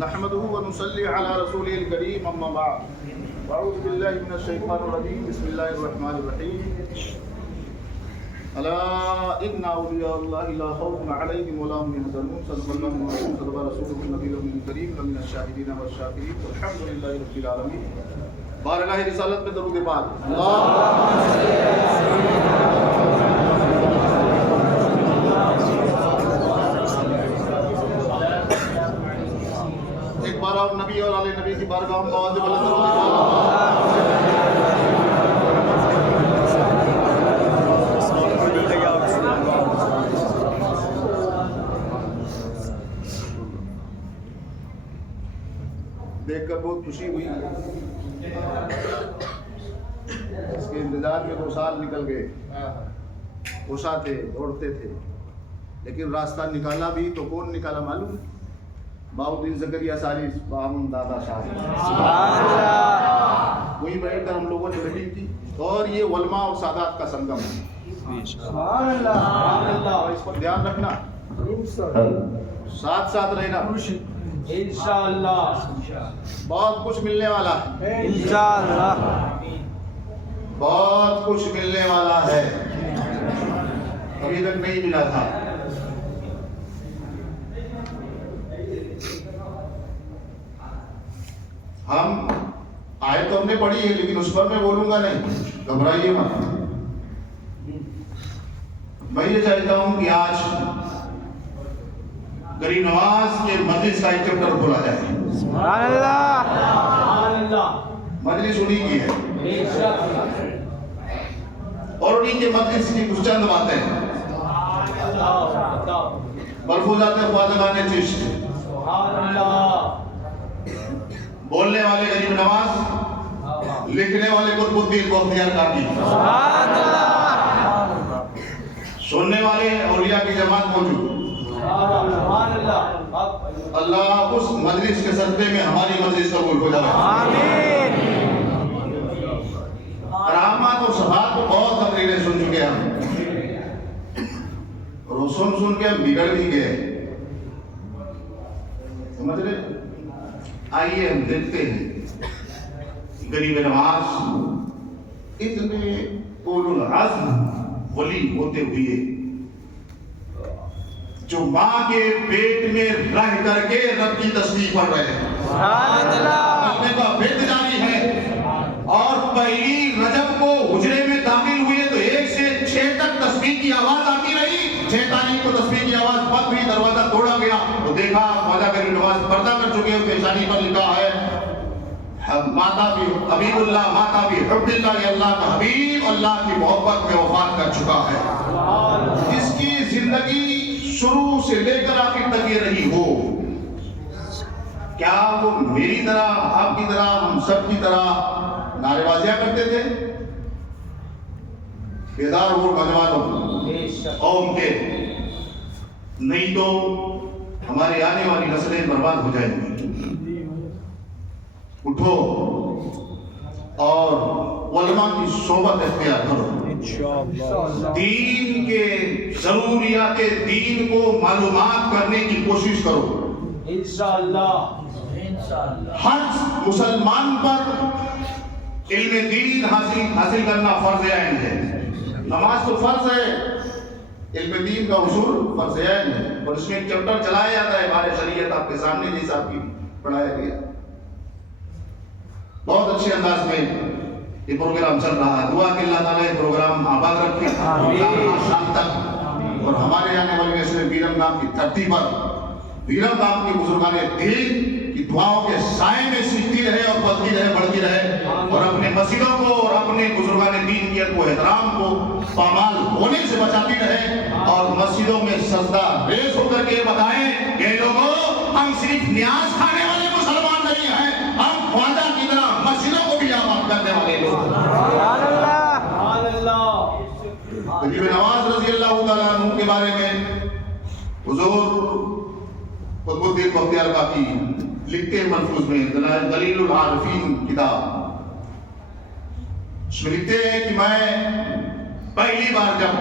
نحمده ونصلي على رسوله الكريم اما بعد اعوذ بالله من الشيطان الرجيم بسم الله الرحمن الرحيم الا ان اولیاء الله لا خوف عليهم ولا هم يحزنون صدق الله العظيم صدق رسوله النبي الكريم ومن الشاهدين والشاكرين والحمد لله رب العالمين. بار الہ رسالت میں درود پاک ایک بار آپ نبی اور آل نبی کی بارگاہ میں آواز بلند دیکھ کر بہت خوشی ہوئی. اس کے انتظار میں 2 سال نکل گئے. خوشا تھے, دوڑتے تھے, لیکن راستہ نکالا بھی تو کون نکالا معلوم؟ باؤدین زکریا سالس بامن دادا شاہ. وہیں بیٹھ کر ہم لوگوں نے میٹنگ کی اور یہ علماء اور سادات کا سنگم ہے. اس پر دھیان رکھنا, ساتھ ساتھ رہنا, انشاءاللہ بہت کچھ ملنے والا ہے. انشاءاللہ بہت کچھ ملنے والا ہے, ابھی تک نہیں ملا تھا. ہم آیت تو ہم نے پڑھی ہے لیکن اس پر میں بولوں گا نہیں, گھبرائیے مت. میں یہ چاہتا ہوں کہ آج غریب نواز کے مجلس کا ایک چیپٹر کھولا جائے. سبحان اللہ. مجلس انہیں کی ہے اور انہیں کے مجلس کی کچھ چند باتیں ملفوظات خواجگان چشت, بولنے والے غریب نواز, لکھنے والے قطب الدین بختیار کاکی, سننے والے اولیاء کی جماعت موجود. اللہ اس مجلس کے صدقے میں ہماری مجلس قبول ہو جائے. آمین. کرامات اور صفات کو بہت تقریریں سن چکے ہم, اور وہ سن کے ہم بگڑ بھی گئے. سمجھ رہے؟ آئیے ہم دیکھتے ہیں غریب نواز اتنے اولو العزم ولی ہوتے ہوئے جو ماں کے پیٹ میں رہ کر کے رب کی تسبیح پڑھ رہے ہیں. اللہ کا بیت جاری ہے, اور پہلی رجب کو حجرے میں داخل ہوئے تو 1 سے 6 تک تسبیح کی آواز آتی رہی. 6 تاریخ کو تسبیح کی آواز بند ہوئی, دروازہ توڑا گیا تو دیکھا خواجہ غریب نواز پردہ کر چکے ہیں. پیشانی پر لکھا ہے ماتا بھی حبیب اللہ, ماتا بھی حب اللہ, یہ اللہ کا حبیب اللہ کی محبت میں وفات کر چکا ہے. اس کی زندگی شروع سے لے کر آخر تک یہ رہی ہو. کیا وہ میری طرح, آپ کی طرح, ہم سب کی طرح نعرے بازیاں کرتے تھے؟ بیدار ہو نوجوانوں قوم کے, نہیں تو ہماری آنے والی نسلیں برباد ہو جائیں گی. اٹھو اور علماء کی صحبت اختیار کرو. دین کے ضروریات دین کو معلومات کرنے کی کوشش کرو. انشاءاللہ ہر مسلمان پر علم دین حاصل کرنا فرض عین ہے. نماز تو فرض ہے, علم دین کا اصول فرض عین ہے, اور اس میں ایک چیپٹر چلایا جاتا ہے بارے شریعت آپ کے سامنے جیسا آپ کی پڑھایا گیا. بہت اچھے انداز میں یہ پروگرام چل رہا ہے. دعا کہ اللہ تعالیٰ یہ پروگرام آباد رکھے شام تک, اور ہمارے آنے والی نسل ویرم گام کی دھرتی پر ویرم گام کے بزرگان دین کی دعاؤں کے سائے میں سیکھتی رہے اور پلتی رہے, بڑھتی رہے, اور اپنے مسجدوں کو اور اپنے بزرگان دین کی کو احترام کو پامال ہونے سے بچاتی رہے, اور مسجدوں میں سجدہ ریز ہو کر کے بتائیں کہ لوگوں ہم صرف نیاز کھانے والے مسلمان نہیں ہیں, ہم خواجہ کی طرح مسجدوں کو بھی آباد کرنے والے لوگ. غریب نواز رضی اللہ تعالیٰ عنہ کے بارے میں حضور قطب الدین بختیار کاکی لکھتے ہیں ملفوظ میں, دلیل العارفین کتاب, اس میں لکھتے ہیں کہ میں پہلی بار جب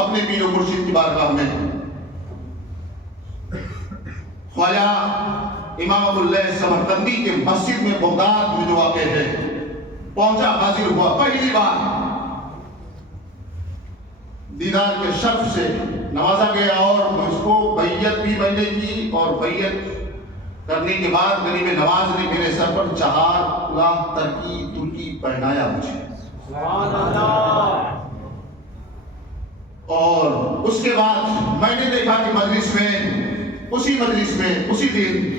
اپنے پیر و مرشد کی بارگاہ میں خواجہ امام ابو اللیث سمرقندی کے مسجد میں بغداد میں جو واقع ہے پہنچا، حاضر ہوا، پہلی بار دیدار کے شرف سے نوازا گیا اور اس کو بیعت بھی میں نے کی، اور بیعت کرنے کے بعد غریب نواز نے میرے سر پر 4 لاکھ ترکی پہنایا مجھے، اور اس کے بعد میں نے دیکھا کہ اسی مجلس میں اسی دن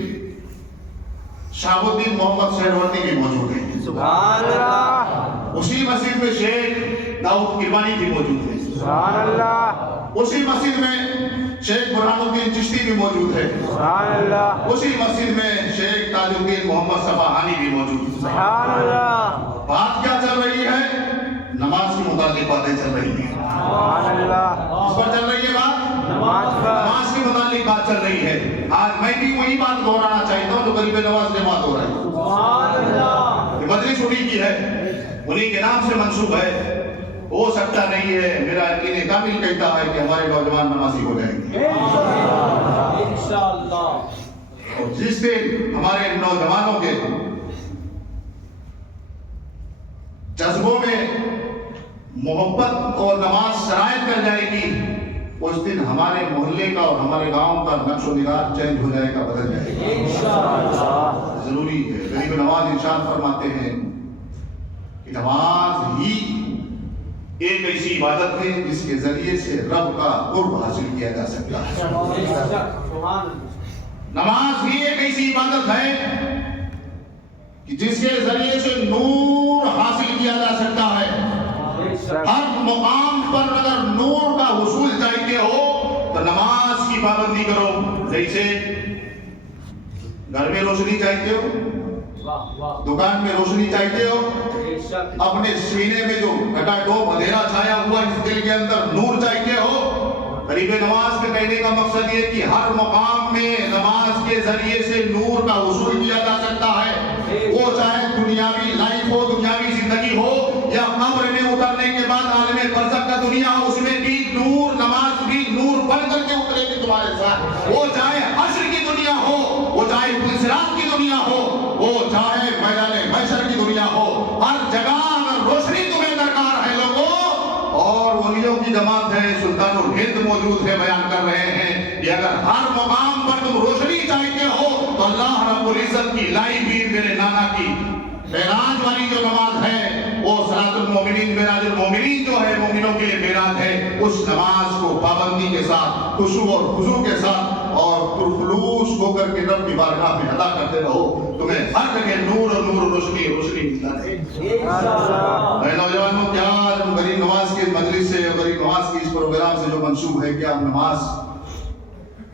شہاب الدین محمد سہروردی بھی موجود ہیں، سبحان اللہ، اسی مسجد میں شیخ داؤد کرمانی بھی موجود ہیں، سبحان اللہ، اسی مسجد میں شیخ برہان الدین چشتی بھی موجود ہے، سبحان اللہ، اسی مسجد میں شیخ تاج الدین محمد صفحانی بھی موجود ہے۔ سبحان اللہ، بات کیا چل رہی ہے؟ نماز کے متعلق باتیں چل رہی ہیں۔ سبحان اللہ، اس پر چل رہی ہے بات، نماز پر، نماز کے متعلق بات چل رہی ہے۔ آج میں بھی وہی بات دہرانا چاہتا ہوں جو غریب نواز نے بات ہو رہی ہے۔ سبحان اللہ، یہ مجلس انہی کی ہے، انہی کے نام سے منسوب ہے۔ ہو سکتا نہیں ہے، میرا یقین کامل کہتا ہے کہ ہمارے نوجوان نمازی ہو جائیں گے انشاءاللہ، اور جس دن ہمارے نوجوانوں کے جذبوں میں محبت اور نماز شرائط کر جائے گی، اس دن ہمارے محلے کا اور ہمارے گاؤں کا نقش و نگار چینج ہو جائے گا، بدل جائے گا۔ انشاءاللہ، ضروری ہے۔ غریب نواز ارشاد فرماتے ہیں کہ نماز ہی ایک ایسی عبادت ہے جس کے ذریعے سے رب کا قرب حاصل کیا جا سکتا ہے۔ نماز ہی ایک ایسی عبادت ہے کہ جس کے ذریعے سے نور حاصل کیا جا سکتا ہے۔ ہر مقام پر اگر نور کا حصول چاہتے ہو تو نماز کی پابندی کرو۔ جیسے گھر میں روشنی چاہتے ہو، دکان میں روشنی چاہتے ہو، اپنے سینے میں جو گھٹا ڈوب اندھیرا چھایا ہوا اس دل کے اندر نور چاہتے ہو۔ غریب نواز کے کہنے کا مقصد یہ کہ ہر مقام میں نماز کے ذریعے سے نور کا حصول کیا جا سکتا ہے، وہ چاہے دنیاوی لائف ہو، دنیاوی زندگی ہو، یا قبر میں اترنے کے بعد عالم برزخ کا دنیا ہو، اس میں بھی نور، نماز بھی نور بن کر کے اترے گی تمہارے ساتھ۔ وہ چاہے حشر کی دنیا ہو، وہ چاہے پلسرات کی دنیا ہو، وہ چاہے میدان محشر کی دنیا ہو، ہر جگہ اگر روشنی تمہیں درکار ہے لوگوں، اور ولیوں کی جماعت ہے، سلطان الہند موجود ہے، بیان کر رہے ہیں کہ اگر ہر مقام پر تم روشنی چاہتے ہو تو اللہ رب العزت کی لائی ہوئی میرے نانا کی معراج والی جو نماز ہے، وہ صلاۃ المومنین، معراج المومنین جو ہے، مومنوں کے لیے معراج ہے، اس نماز کو پابندی کے ساتھ، خشوع اور خضوع کے ساتھ اور پرخلوص ہو کر کے رب کی بارگاہ میں ادا کرتے رہو، تمہیں ہر جگہ نور اور نور روشنی ملتا رہے۔ میں نوجوانوں کیا غریب نواز کے مجلس سے، غریب نواز کی اس پروگرام سے جو منسوب ہے، کیا نماز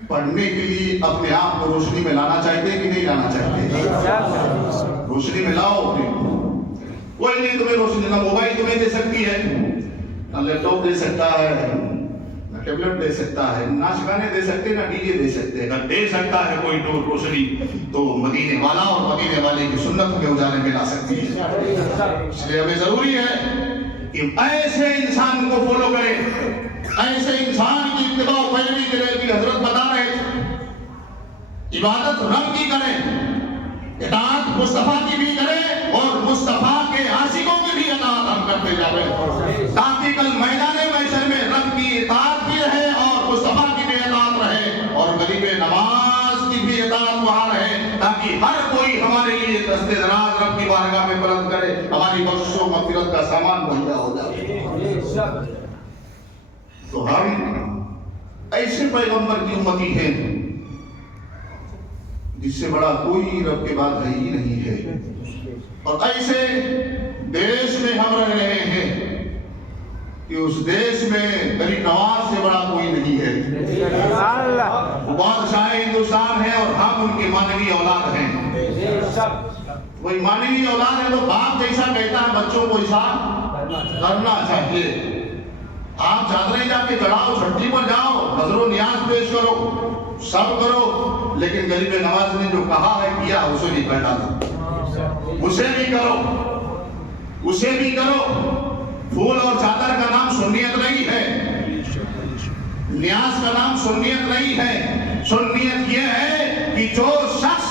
پڑھنے کے لیے اپنے آپ کو روشنی میں لانا چاہتے کہ نہیں لانا چاہتے؟ روشنی میں لاؤ اپنے، کوئی نہیں تمہیں روشنی، نہ موبائل تمہیں دے سکتی ہے، نہ لیپ ٹاپ دے سکتا ہے، نہ ٹیبلٹ دے سکتا ہے، نہ گانے دے سکتے، نہ ڈی جے دے سکتے۔ اگر دے سکتا ہے کوئی نور روشنی تو مدینے والا اور مدینے والے کی سنت میں اجالے میں لا سکتی ہے۔ اس لیے ہمیں ضروری ہے کہ ایسے انسان کو فالو کریں، ایسے انسان کی اتباع و پیروی کریں کہ حضرت بتا رہے تھے، عبادت رب کی کریں، اطاعت مصطفیٰ کی بھی کریں، اور مصطفیٰ کے عاشقوں کی بھی اطاعت ہم کرتے جاویں، تاکہ کل میدان محشر میں رب کی اطاعت بھی رہے اور مصطفیٰ کی بھی اطاعت رہے، اور غریب نواز کی بھی اطاعت وہاں رہے، تاکہ ہر کوئی ہمارے لیے دست دراز رب کی بارگاہ میں بلند کرے، ہماری بخشش و مغفرت کا سامان مہیا ہو جائے۔ تو ہم ایسے پیغمبر کی امتی ہیں جس سے بڑا کوئی رب کے بعد ہے ہی نہیں ہے، اور ایسے دیش میں ہم رہ رہے ہیں کہ اس دیش میں غریب نواز سے بڑا کوئی نہیں ہے۔ وہ بادشاہ ہندوستان ہے اور ہم ان کے مانوی اولاد ہیں۔ وہی مانوی اولاد ہے تو باپ جیسا کہتا ہے بچوں کو ایسا کرنا چاہیے۔ آپ چادریں جا کے چڑھاؤ، چھٹی پر جاؤ، نظر و نیاز پیش کرو، سب کرو، لیکن غریب نواز نے جو کہا ہے کیا، اسے نہیں کر ڈالا۔ اسے بھی کرو، اسے بھی کرو۔ پھول اور چادر کا نام سنیت نہیں ہے، نیاز کا نام سنیت نہیں ہے۔ سنیت یہ ہے کہ جو شخص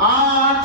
8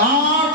8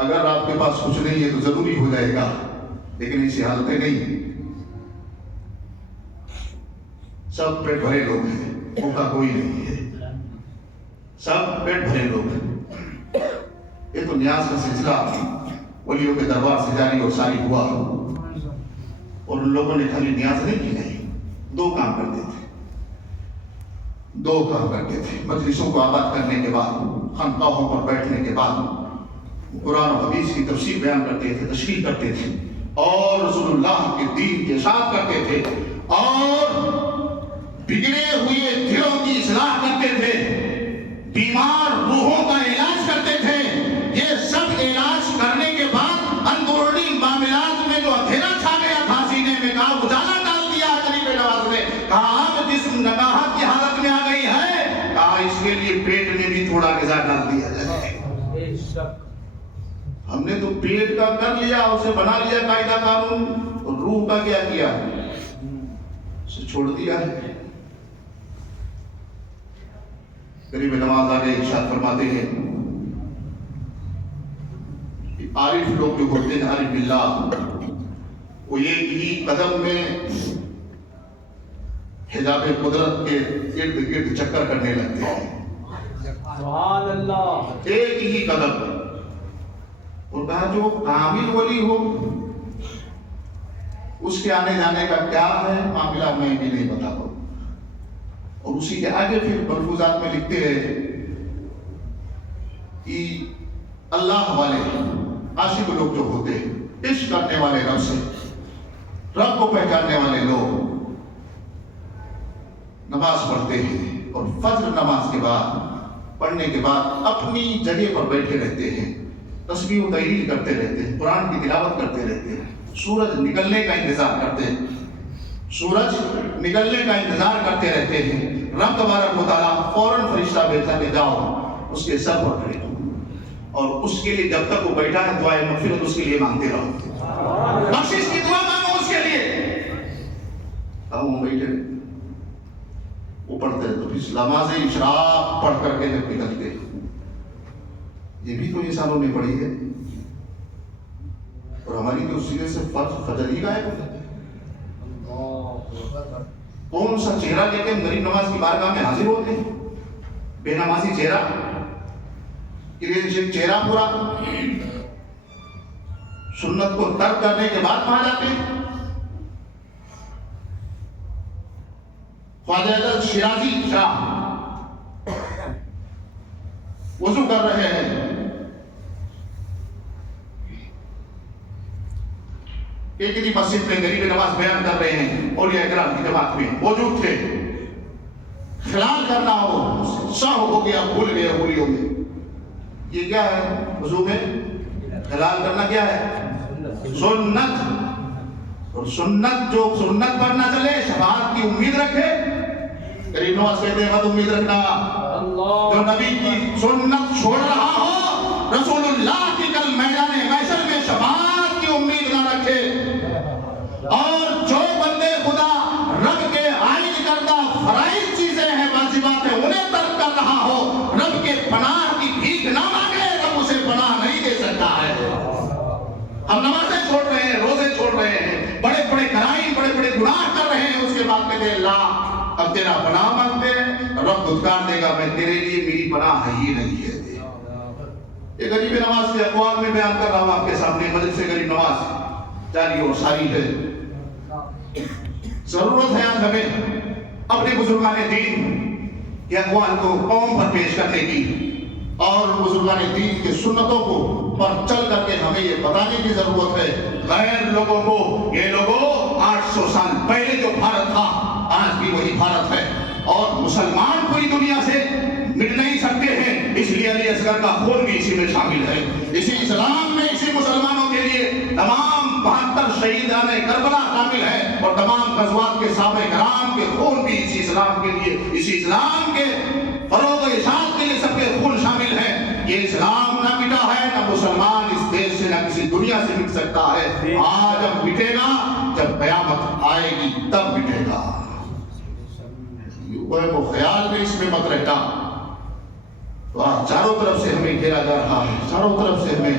اگر آپ کے پاس کچھ نہیں ہے تو ضروری ہو جائے گا، لیکن ایسی حالتیں نہیں. سب پیٹ بھرے لوگ ہیں، بھوکا کوئی نہیں ہے، سب پیٹ بھرے لوگ ہیں. یہ تو نیاز کا سلسلہ ولیوں کے دربار سے جاری اور ساری ہوا، اور ان لوگوں نے خالی نیاز نہیں کی، نہیں، دو کام کرتے تھے. مجلسوں کو آباد کرنے کے بعد، خانقاہوں پر بیٹھنے کے بعد قرآن و حدیث کی تفسیر بیان کرتے تھے، تشریح کرتے تھے، اور رسول اللہ کے دین کی اشاعت کرتے تھے، اور بگڑے ہوئے دلوں کی اصلاح کرتے تھے، بیمار روحوں کا علاج کرتے تھے. یہ سب علاج کرنے کے بعد اندرونی معاملات میں جو اندھیرا چھا گیا تھا سینے میں، کہا اجالا ڈال دیا غریب نواز نے. کہا اب جسم نباہت کی حالت میں آ گئی ہے، کہا اس کے لیے پیٹ میں بھی تھوڑا غذا ڈال دیا جائے. ہم نے تو پیٹ کا کر لیا، اسے بنا لیا قاعدہ قانون، اور روح کا کیا کیا؟ اسے چھوڑ دیا ہے. غریب نواز آگے ارشاد فرماتے ہیں، عارف لوگ جو ہوتے ہیں عارف باللہ، وہ ایک ہی قدم میں حجاب قدرت کے ارد گرد چکر کرنے لگتے ہیں. سبحان اللہ. ایک ہی قدم. اور کہا جو کامل ولی ہو اس کے آنے جانے کا کیا ہے معاملہ میں بھی نہیں بتا پاؤں. اور اسی کے آگے پھر ملفوظات میں لکھتے ہیں کہ اللہ والے عاشق لوگ جو ہوتے ہیں، عشق کرنے والے رب سے، رب کو پہچاننے والے لوگ نماز پڑھتے ہیں، اور فجر نماز کے بعد پڑھنے کے بعد اپنی جگہ پر بیٹھے رہتے ہیں، تسبیح و تحلیل کرتے رہتے ہیں، قرآن کی تلاوت کرتے رہتے ہیں، سورج نکلنے کا انتظار کرتے ہیں، سورج نکلنے کا انتظار کرتے رہتے ہیں. رب تبارک و تعالیٰ فوراً فرشتہ بھیجتا کہ جاؤ اس کے سر پر کھڑے ہو، اور اس کے لیے جب تک وہ بیٹھا ہے دعائے مغفرت اس کے لیے مانگتے رہو، بخشش کی دعا مانگو اس کے لیے. اب وہ بیٹھے وہ پڑھتے ہیں، تو پھر نماز اشراق پڑھ کر کے جب نکلتے، یہ بھی تو انسانوں نے پڑھی ہے، اور ہماری تو سیدھے سے فرض فجر ہی غائب ہو جاتے ہیں. کون سا چہرہ لے کے غریب نواز کی بارگاہ میں حاضر ہوتے ہیں؟ بے نمازی چہرہ، چہرہ پورا سنت کو ترک کرنے کے بعد کہاں جاتے ہیں؟ خواجہ شیرازی شاہ وضو کر رہے ہیں، ایک ہی مسجد میں غریب نواز بیان کر رہے ہیں، اولیاء کرام کی جماعت میں موجود تھے. خلال کرنا ہو سہو ہو گیا، بھول گیا ہولیوں میں. یہ کیا ہے وضو میں خلال کرنا؟ کیا ہے؟ سنت. اور سنت جو سنت پر نہ چلے، شفاعت کی امید رکھے. غریب نواز کہتے ہیں مت امید رکھنا. جو نبی کی سنت چھوڑ رہا ہو، رسول اللہ کی کل میدان محشر میں شفاعت کی امید نہ رکھے. اور جو بندے خدا رب کے عائد کردہ فرائض چیزیں ہیں، واجبات ہیں، انہیں ترک کر رہا ہو، رب کے پناہ کی بھیک نہ مانگے، رب اسے پناہ نہیں دے سکتا ہے. ہم نمازیں چھوڑ رہے ہیں، روزے چھوڑ رہے ہیں، بڑے بڑے کرائم، بڑے بڑے گناہ کر رہے ہیں، اس کے بعد کہتے ہیں اللہ اب تیرا پناہ مانگتے ہیں، رب دھتکار دے گا، میں تیرے لیے میری پناہ ہی نہیں ہے. یہ غریب نواز کے اقوال میں بیان کر رہا ہوں آپ کے سامنے. مجلس سے غریب نواز جاری اور ساری ہے. ضرورت ہے آج ہمیں اپنے بزرگان دین کے اقوال کو قوم پر پیش کرنے کی، اور بزرگان دین کے سنتوں کو پر چل کر کے ہمیں یہ بتانے کی ضرورت ہے غیر لوگوں کو. یہ لوگوں 800 سال پہلے جو بھارت تھا آج بھی وہی بھارت ہے، اور مسلمان پوری دنیا سے مٹ نہیں سکتے ہیں. اس لیے علی اصغر کا خون بھی اسی میں شامل ہے. اسی اسلام میں اسی مسلمانوں کے لیے تمام 72 شہیدان کربلا شامل ہے، اور تمام غزوات کے صحابہ کرام کے خون بھی اسی اسلام کے لیے، اسی اسلام کے فروغ و اشاعت کے لیے سب کے خون شامل ہے. یہ اسلام نہ مٹا ہے، نہ مسلمان اس دیش سے نہ کسی دنیا سے مٹ سکتا ہے. آج اب مٹے گا جب قیامت آئے گی، تب مٹے گا. وہ خیال میں اس میں مت رہتا. تو آج چاروں طرف سے ہمیں گھیرا جا رہا ہے، چاروں طرف سے ہمیں